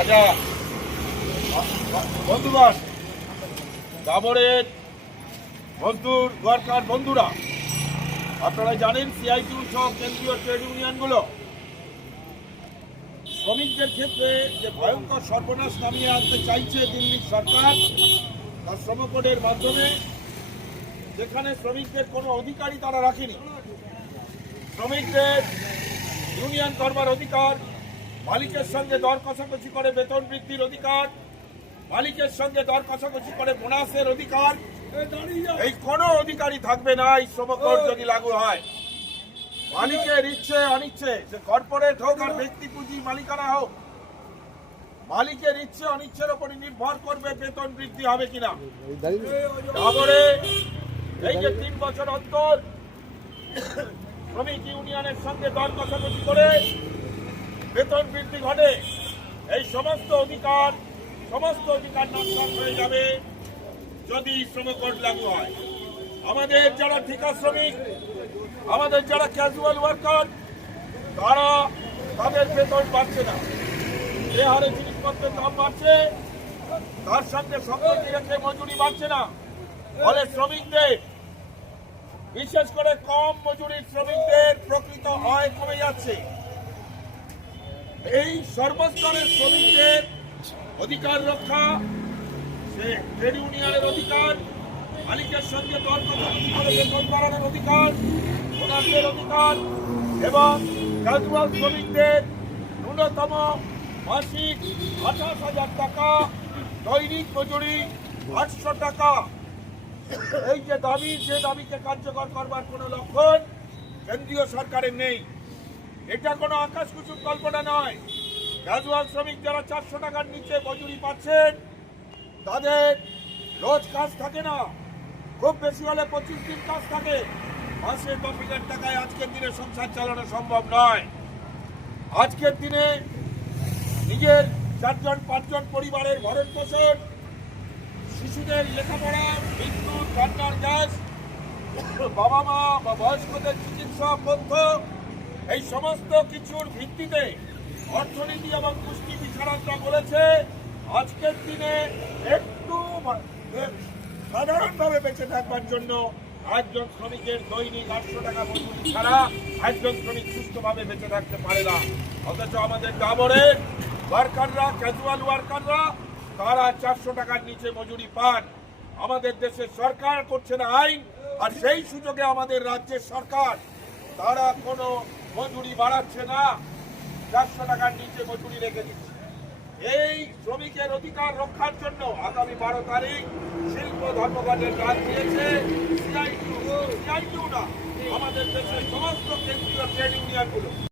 আচ্ছা বন্ধুগণ, ডাবরের মজদুর ওয়ার্কার বন্ধুরা, আপনারা জানেন সিআইটিউ সহ কেন্দ্রীয় ট্রেড ইউনিয়নগুলো শ্রমিকদের ক্ষেত্রে যে ভয়ঙ্কর সর্বনাশ নামিয়ে আনতে চাইছে দিল্লির সরকার তার শ্রম কোডের মাধ্যমে, যেখানে শ্রমিকদের কোনো অধিকারই তারা রাখেনি। শ্রমিকদের ইউনিয়ন করবার অধিকার, মালিকের সঙ্গে দর কষাকষি করে বেতন বৃদ্ধির অধিকার, মালিকের সঙ্গে দর কষাকষি করে বোনাসের অধিকার, এই কোনো অধিকারই থাকবে না এই শ্রম কোড যদি লাগু হয়। মালিকের ইচ্ছে অনিচ্ছে, যে কর্পোরেট হোক আর ব্যক্তি পুঁজি মালিকানা হোক, মালিকের ইচ্ছে অনিচ্ছের উপর নির্ভর করবে বেতন বৃদ্ধি হবে কিনা। তারপরে এই যে 3 বছর অন্তর শ্রমিক ইউনিয়নের সঙ্গে দর কষাকষি করে বেতন বৃদ্ধি ঘটে, এই সমস্ত অধিকার নষ্ট হয়ে যাবে যদি শ্রম কোড লাগু হয়। আমাদের যারা ঠিকা শ্রমিক, আমাদের যারা ক্যাজুয়াল ওয়ার্কার, তাদের বেতন বাড়ছে না। যে হারে জিনিসপত্রের দাম বাড়ছে তার সঙ্গে সঙ্গে রেখে মজুরি বাড়ছে না। ফলে শ্রমিকদের, বিশেষ করে কম মজুরির শ্রমিকদের প্রকৃত আয় কমে যাচ্ছে। এই সর্বস্তরের শ্রমিকদের অধিকার রক্ষা, সে ট্রেড ইউনিয়নের অধিকার, মালিকের সঙ্গে দর কষাকষি করে বেতন বাড়ানোর অধিকার, বোনাসের অধিকার এবং ক্যাজুয়াল শ্রমিকদের ন্যূনতম মাসিক 28,000 টাকা, দৈনিক মজুরি 800 টাকা, এই যে দাবি, যে দাবিকে কার্যকর করবার কোনো লক্ষণ কেন্দ্রীয় সরকারের নেই। এটা কোনো আকাশ কুসুম কল্পনা নয়। ক্যাজুয়াল শ্রমিক যারা 400 টাকার নিচে মজুরি পাচ্ছেন, তাদের রোজ কাজ থাকে না, খুব বেশি হলে 25 দিন কাজ থাকে। মাসে 10,000 টাকায় আজকের দিনে সংসার চালানো সম্ভব নয়। আজকের দিনে নিজের 4-5 পরিবারের ভরণ পোষণ, শিশুদের লেখাপড়া, বিদ্যুৎ, রান্নার গ্যাস, বাবা মা বা বয়স্কদের চিকিৎসা পথ্য, এই সমস্ত কিছুর ভিত্তিতে অর্থনীতি এবং পুষ্টি বিশারদরা বলেছে আজকের দিনে একটু সাধারণভাবে বেঁচে থাকবার জন্য একজন শ্রমিকের দৈনিক 800 টাকা মজুরি ছাড়া একজন শ্রমিক সুস্থভাবে বেঁচে থাকতে পারে না। অথচ আমাদের ডাবরের ওয়ার্কাররা, ক্যাজুয়াল ওয়ার্কাররা, তারা 400 টাকার নিচে মজুরি পান। আমাদের দেশের সরকার করছে না আইন, আর সেই সুযোগে আমাদের রাজ্যের সরকার তারা কোনো মজুরি বাড়াচ্ছে না, 400 টাকার নিচে মজুরি রেখে দিচ্ছে। এই শ্রমিকের অধিকার রক্ষার জন্য আগামী 12 তারিখ শিল্প ধর্মঘটের ডাক দিয়েছে সিআইটিউ না, আমাদের দেশের সমস্ত কেন্দ্রীয় ট্রেড ইউনিয়নগুলো।